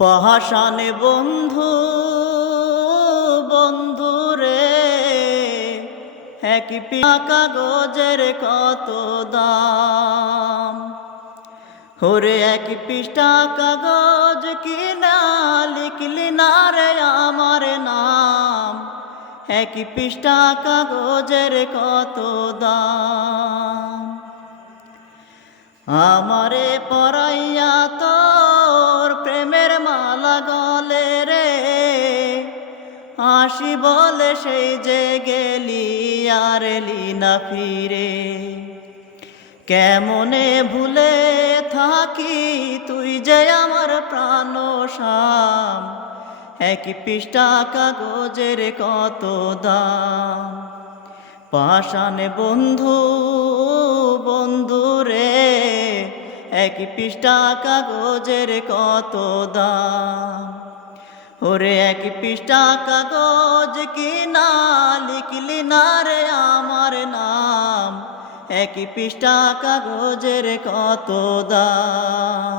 পাষাণে বন্ধু বন্ধু রে, এক পিঠা কাগজের কত দাম। ওরে এক পৃষ্ঠা কাগজ কিনা লিখলি না রে আমার নাম, এক পৃষ্ঠা কাগজের কত দাম। আমারে পরাইয়া তোর প্রেমের মালা গলে রে, আসি বলে সেই যে গেলি আর এলি না ফিরে। কেমনে ভুলে থাকি তুই যে আমার প্রাণ শাম, এক পৃষ্ঠা কাগজের কত দাম। পাষাণে বন্ধু বন্ধু রে, এক পৃষ্ঠা কাগজের কত দাম। ওরে এক পৃষ্ঠা কাগজ কিনা লিখলি না রে আমার নাম, এক পৃষ্ঠা কাগজের কত দাম।